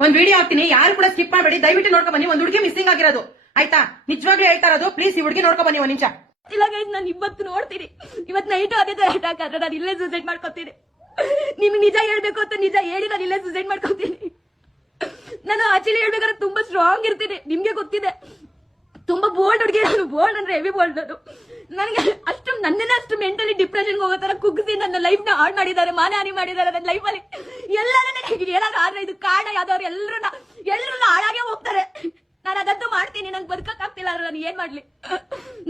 ಒಂದ್ ವಿಡಿಯೋ ಹಾಕ್ತೀನಿ. ಯಾರು ಕೂಡ ಸ್ಕಿಪ್ ಮಾಡಬೇಡಿ. ದಯವಿಟ್ಟು ನೋಡ್ಕೊ ಬನ್ನಿ. ಒಂದ್ ಹುಡುಗಿ ಮಿಸ್ಸಿಂಗ್ ಆಗಿರೋದು. ಆಯ್ತಾ? ನಿಜವಾಗ್ಲೂ ಹೇಳ್ತಾ ಇರೋದು. ಪ್ಲೀಸ್ ಈ ಹುಡುಗಿ ನೋಡ್ಕೊ ಬನ್ನಿ ಒಂದ್ ನಿಮಿಷ. ಇಲ್ಲ ನಾನು ಇವತ್ತು ನೋಡ್ತೀನಿ. ಇವತ್ತು ನೈಟ್ ಅದೇ ತರ ಅಟ್ಯಾಕ್ ಆದ್ರೆ ನಾನು ಇಲ್ಲೇ ಸೂಸೈಡ್ ಮಾಡ್ಕೊತೀನಿ. ನಿಮ್ಗೆ ನಿಜ ಹೇಳ್ಬೇಕು ಅಂತ ನಿಜ ಹೇಳಿ ನಾನು ಇಲ್ಲೇ ಸೂಸೈಡ್ ಮಾಡ್ಕೊತೀನಿ. ನಾನು ಆಚೆಲಿ ಹೇಳ್ಬೇಕಾದ್ರೆ ತುಂಬಾ ಸ್ಟ್ರಾಂಗ್ ಇರ್ತೀನಿ. ನಿಮ್ಗೆ ಗೊತ್ತಿದೆ. ತುಂಬಾ ಬೋಲ್ಡ್ ಹುಡುಗಿ ನಾನು. ಬೋಲ್ಡ್ ಅಂದ್ರೆ ಹೆವಿ ಬೋಲ್ಡ್ ನಾನು ನನಗೆ ಅಷ್ಟು, ನನ್ನನ್ನೇ ಅಷ್ಟು ಮೆಂಟಲಿ ಡಿಪ್ರೆಷನ್ ಹೋಗೋ ತರ ಕುಗ್ಸಿ ನನ್ನ ಲೈಫ್ನ ಹಾಳು ಮಾಡಿದ್ದಾರೆ, ಮಾನಹಾನಿ ಮಾಡಿದ್ದಾರೆ ನನ್ನ ಲೈಫ್ ಅಲ್ಲಿ. ಎಲ್ಲರೂ ನನಗೆ ಏನಾದ್ರು ಆದ್ರೆ ಇದು ಕಾರಣ ಯಾವ್ದವ್ರು ಎಲ್ಲರೂ ಎಲ್ಲರೂ ಹಾಳಾಗೆ ಹೋಗ್ತಾರೆ. ನಾನು ಅದಂತೂ ಮಾಡ್ತೀನಿ, ನಂಗೆ ಬದುಕಕ್ ಆಗ್ತಿಲ್ಲ ಅಂದ್ರೆ ನಾನು ಏನ್ ಮಾಡ್ಲಿ?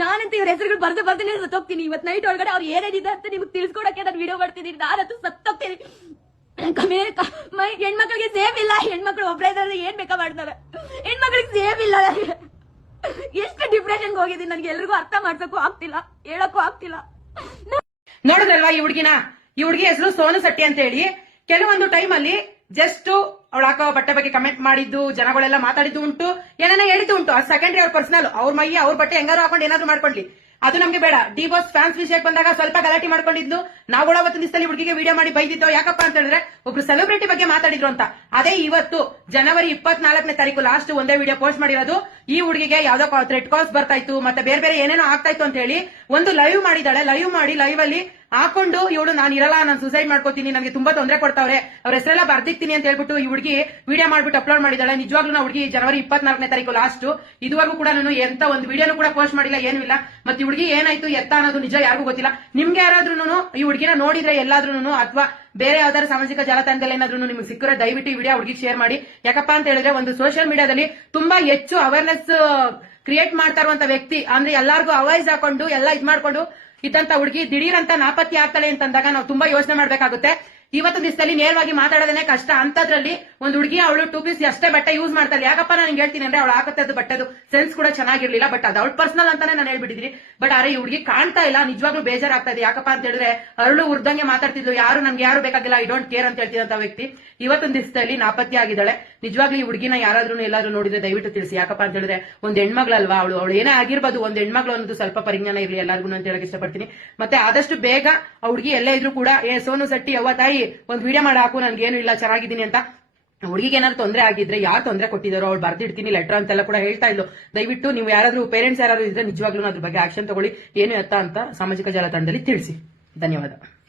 ನಾನಂತ ಇವ್ರ ಹೆಸರುಗಳು ಬರ್ದು ಬರ್ದೇ ಸತ್ತೋಗ್ತೀನಿ ಇವತ್ತು ನೈಟ್ ಒಳಗಡೆ ಅವ್ರು ಏನೇನಿದೆ ಅಂತ ನಿಮ್ಗೆ ತಿಳ್ಸ್ಕೊಡಕ್ಕೆ ನಾನು ವಿಡಿಯೋ ಮಾಡ್ತಿದ್ದೀನಿ. ನಾನಂತೂ ಸತ್ತೋಗ್ತೀನಿ ಹೆಣ್ಮಕ್ಳಿಗೆ ಸೇಫ್ ಇಲ್ಲ. ಹೆಣ್ಮಕ್ಳು ಒಬ್ಬರೇ ಇದ್ದಾರೆ, ಏನ್ ಬೇಕಾ ಮಾಡ್ತಾರೆ? ಹೆಣ್ಮಕ್ಳಿಗೆ ಸೇವ್ ಇಲ್ಲ. ಎಷ್ಟು ಡಿಪ್ರೆಷನ್ಗೆ ಹೋಗಿದ್ದೀನಿ, ನನಗೆ ಎಲ್ರಿಗೂ ಅರ್ಥ ಮಾಡ್ಸಕ್ಕೂ ಆಗ್ತಿಲ್ಲ, ಹೇಳಕ್ಕೂ ಆಗ್ತಿಲ್ಲ. ನೋಡಿದ್ರಲ್ವಾ ಈ ಹುಡುಗಿನ? ಈ ಹುಡುಗಿ ಹೆಸರು ಸೋನು ಸಟ್ಟಿ ಅಂತ ಹೇಳಿ. ಕೆಲವೊಂದು ಟೈಮ್ ಅಲ್ಲಿ ಜಸ್ಟ್ ಅವಳ ಹಾಕೋ ಬಟ್ಟೆ ಬಗ್ಗೆ ಕಮೆಂಟ್ ಮಾಡಿದ್ದು, ಜನಗಳೆಲ್ಲ ಮಾತಾಡಿದ್ದು ಉಂಟು, ಏನೇನೋ ಹೇಳಿದ್ದು ಉಂಟು. ಆ ಸೆಕೆಂಡ್ರಿ ಅವ್ರ ಪರ್ಸನಲ್ ಅವ್ರ ಮೈ ಅವ್ರ ಬಟ್ಟೆ ಹೆಂಗಾರು ಹಾಕೊಂಡು ಏನಾದ್ರು ಮಾಡ್ಕೊಳ್ಳಿ ಅದು ನಮ್ಗೆ ಬೇಡ. ಡಿ ಫ್ಯಾನ್ಸ್ ವಿಷಯಕ್ಕೆ ಬಂದಾಗ ಸ್ವಲ್ಪ ಗಲಾಟೆ ಮಾಡ್ಕೊಂಡಿದ್ಲು. ನಾವುಗಳ ಅವತ್ತಿನ ದಿವಸದಲ್ಲಿ ಹುಡುಗಿಗೆ ವಿಡಿಯೋ ಮಾಡಿ ಬೈದಿದ್ದೋ ಯಾಕಪ್ಪ ಅಂತ ಹೇಳಿದ್ರೆ ಒಬ್ರು ಸೆಲೆಬ್ರಿಟಿ ಬಗ್ಗೆ ಮಾತಾಡಿದ್ರು ಅಂತ. ಅದೇ ಇವತ್ತು, ಜನವರಿ ಇಪ್ಪತ್ನಾಲ್ಕನೇ ತಾರೀಕು ಲಾಸ್ಟ್ ಒಂದೇ ವಿಡಿಯೋ ಪೋಸ್ಟ್ ಮಾಡಿರೋದು. ಈ ಹುಡುಗಿಗೆ ಯಾವ್ದೋ ಥ್ರೆಡ್ ಕಾಲ್ಸ್ ಬರ್ತಾ ಇತ್ತು, ಮತ್ತೆ ಬೇರೆ ಬೇರೆ ಏನೇನೋ ಆಗ್ತಾ ಇತ್ತು ಅಂತ ಹೇಳಿ ಒಂದು ಲೈವ್ ಮಾಡಿದಾಳೆ ಲೈವ್ ಮಾಡಿ ಲೈವ್ ಅಲ್ಲಿ ಹಾಕೊಂಡು, ಇವಳು ನಾನು ಇರಲ್ಲ, ನಾನು ಸುಸೈಡ್ ಮಾಡ್ಕೋತೀನಿ, ನನಗೆ ತುಂಬಾ ತೊಂದರೆ ಕೊಡ್ತಾವ್ರೆ. ಅವ್ರ ಹೆಸರೆಲ್ಲ ಬರ್ದಿಕ್ತೀನಿ ಅಂತ ಹೇಳ್ಬಿಟ್ಟು ಈ ಹುಡುಗಿ ವಿಡಿಯೋ ಮಾಡ್ಬಿಟ್ಟು ಅಪ್ಲೋಡ್ ಮಾಡಿದಾಳೆ ನಿಜವಾಗ್ಲೂ ನಾವು ಹುಡುಗಿ ಜನವರಿ ಇಪ್ಪತ್ನಾಲ್ಕನೇ ತಾರೀಕು ಲಾಸ್ಟ್ ಇದುವರೆಗೂ ಕೂಡ ನಾನು ಎಂತ ಒಂದು ವಿಡಿಯೋನು ಕೂಡ ಪೋಸ್ಟ್ ಮಾಡಿಲ್ಲ, ಏನೂ ಇಲ್ಲ. ಮತ್ತೆ ಹುಡುಗಿ ಏನಾಯ್ತು, ಎತ್ತ ಅನ್ನೋದು ನಿಜ ಯಾರಿಗೂ ಗೊತ್ತಿಲ್ಲ. ನಿಮ್ಗೆ ಯಾರಾದ್ರೂ ಈ ಹುಡುಗಿನ ನೋಡಿದ್ರೆ ಎಲ್ಲಾದ್ರೂ ಅಥವಾ ಬೇರೆ ಯಾವ್ದಾದ್ರು ಸಾಮಾಜಿಕ ಜಾಲತಾಣದಲ್ಲಿ ಏನಾದ್ರೂ ನಿಮ್ಗೆ ಸಿಕ್ಕರೆ ದಯವಿಟ್ಟು ಈ ವಿಡಿಯೋ ಹುಡುಗಿ ಶೇರ್ ಮಾಡಿ. ಯಾಕಪ್ಪ ಅಂತ ಹೇಳಿದ್ರೆ ಒಂದು ಸೋಷಿಯಲ್ ಮೀಡಿಯಾದಲ್ಲಿ ತುಂಬಾ ಹೆಚ್ಚು ಅವೇರ್ನೆಸ್ ಕ್ರಿಯೇಟ್ ಮಾಡ್ತಾ ಇರುವಂತ ವ್ಯಕ್ತಿ. ಅಂದ್ರೆ ಎಲ್ಲಾರ್ಗು ಅವಾಯ್ಸ್ ಹಾಕೊಂಡು, ಎಲ್ಲ ಇದ್ ಮಾಡ್ಕೊಂಡು ಇದ್ದಂತ ಹುಡುಗಿ ದಿಢೀರ್ ಅಂತ ನಾಪತ್ತೆ ಆಗ್ತಾಳೆ ಅಂತಂದಾಗ ನಾವು ತುಂಬಾ ಯೋಚನೆ ಮಾಡ್ಬೇಕಾಗುತ್ತೆ. ಇವತ್ತು ದಿವಸದಲ್ಲಿ ನೇರವಾಗಿ ಮಾತಾಡೋದೇನೆ ಕಷ್ಟ. ಅಂತದ್ರಲ್ಲಿ ಒಂದು ಹುಡುಗಿ ಅವಳು ಟೂ ಪೀಸ್ ಅಷ್ಟೇ ಬಟ್ಟೆ ಯೂಸ್ ಮಾಡ್ತಾಳೆ. ಯಾಕಪ್ಪ ನಾನು ಹೇಳ್ತೀನಿ ಅಂದ್ರೆ ಅವಳು ಹಾಕತ್ತದ್ದು ಬಟ್ಟೆದು. ಸೆನ್ಸ್ ಕೂಡ ಚೆನ್ನಾಗಿರ್ಲಿಲ್ಲ ಬಟ್ ಅದು ಅವಳು ಪರ್ಸನಲ್ ಅಂತಾನೆ ನಾನು ಹೇಳ್ಬಿಟ್ಟಿದ್ದೀನಿ. ಬಟ್ ಆದ್ರೆ ಈ ಹುಡುಗಿ ಕಾಣ್ತಾ ಇಲ್ಲ, ನಿಜವಾಗ್ಲೂ ಬೇಜಾರಾಗ್ತಾ ಇದೆ. ಯಾಕಪ್ಪ ಅಂತ ಹೇಳಿದ್ರೆ ಅರಳು ಉರ್ದಂಗೆ ಮಾತಾಡ್ತಿದ್ಲು. ಯಾರು ನಮ್ಗೆ ಯಾರು ಬೇಕಾಗಿಲ್ಲ ಐ ಡೋಂಟ್ ಕೇರ್ ಅಂತ ಹೇಳ್ತಿದಂತ ವ್ಯಕ್ತಿ. ಇವತ್ತೊಂದು ದಿವಸದಲ್ಲಿ ನಾಪತ್ತೆ ಆಗಿದ್ದಾಳೆ. ನಿಜವಾಗ್ಲೂ ಈ ಹುಡುಗಿನ ಯಾರಾದ್ರೂ ಎಲ್ಲಾದ್ರೂ ನೋಡಿದ್ರೆ ದಯವಿಟ್ಟು ತಿಳಿಸಿ. ಯಾಕಪ್ಪ ಅಂತ ಹೇಳಿದ್ರೆ ಒಂದ್ ಹೆಣ್ಮಗಳಲ್ವಾ ಅವಳು? ಅವಳು ಏನೇ ಆಗಿರ್ಬೋದು ಒಂದ್ ಹೆಣ್ಮಗಳು ಅನ್ನೋದು ಸ್ವಲ್ಪ ಪರಿಜ್ಞಾನ ಇರಲಿ ಎಲ್ಲರಿಗೂ ಅಂತ ಹೇಳಕ್ ಇಷ್ಟಪಡ್ತೀನಿ. ಮತ್ತೆ ಆದಷ್ಟು ಬೇಗ ಆ ಹುಡುಗಿ ಎಲ್ಲೇ ಇದ್ರು ಕೂಡ, ಏ, ಸೋನು ಸಟ್ಟಿ, ಅವ್ವ ತಾಯಿ ಒಂದ್ ವಿಡಿಯೋ ಮಾಡಿ ಹಾಕು, ನನ್ಗೇನು ಇಲ್ಲ, ಚೆನ್ನಾಗಿದ್ದೀನಿ ಅಂತ. ಹುಡುಗಿಗೆ ಏನಾದ್ರು ತೊಂದರೆ ಆಗಿದ್ರೆ, ಯಾರು ತೊಂದರೆ ಕೊಟ್ಟಿದ್ದಾರೋ ಅವ್ಳು ಬರ್ದಿಡ್ತೀನಿ ಲೆಟರ್ ಅಂತೆಲ್ಲ ಕೂಡ ಹೇಳ್ತಾ ಇದ್ಲು. ದಯವಿಟ್ಟು ನೀವು ಯಾರಾದ್ರೂ ಪೇರೆಂಟ್ಸ್ ಯಾರಾದ್ರೂ ಇದ್ರೆ ನಿಜವಾಗ್ಲೂ ಅದ್ರ ಬಗ್ಗೆ ಆಕ್ಷನ್ ತಗೊಳ್ಳಿ. ಏನು ಎತ್ತ ಅಂತ ಸಾಮಾಜಿಕ ಜಾಲತಾಣದಲ್ಲಿ ತಿಳಿಸಿ. ಧನ್ಯವಾದ.